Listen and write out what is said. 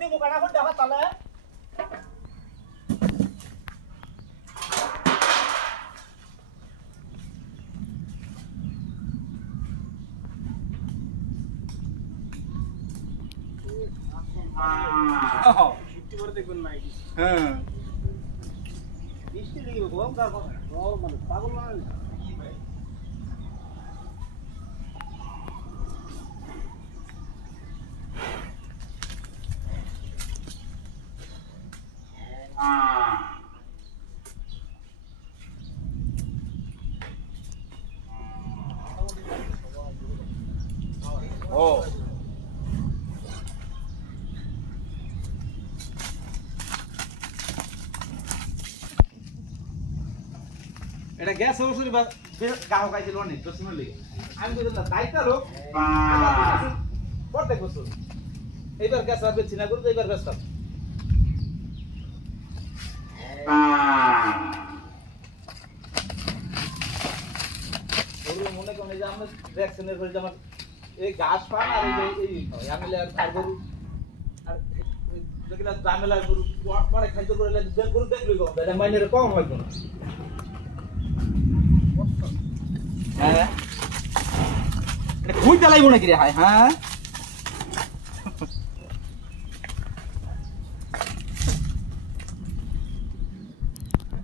দিমু কাটা করে দেখা তালে ছুটি করে দেখবেন না হ্যাঁ বৃষ্টি দেখবে গরম কার কথা গরম মানে পাগল না কি ভাই ও এটা গ্যাস অবশ্যই গ্রাহক আইছিল অনেক তো শুনলি আমি বললাম না দায়িত্ব লোক প্রত্যেক বছর এইবার গ্যাস আর বেশি না করতে এইবার গ্যাস খাব মনে করেন যে আমরা ভ্যাকসিনের পরে আমার এই ঘাস পান আর এই আমি আর গরু আর যেগুলা জামেলা গরু পরে খাইতে করে গরু দেখলি কম এটা মাইনের কম হয় না হ্যাঁ এটা খুঁজতে লাগবো নাকি রে হায় হ্যাঁ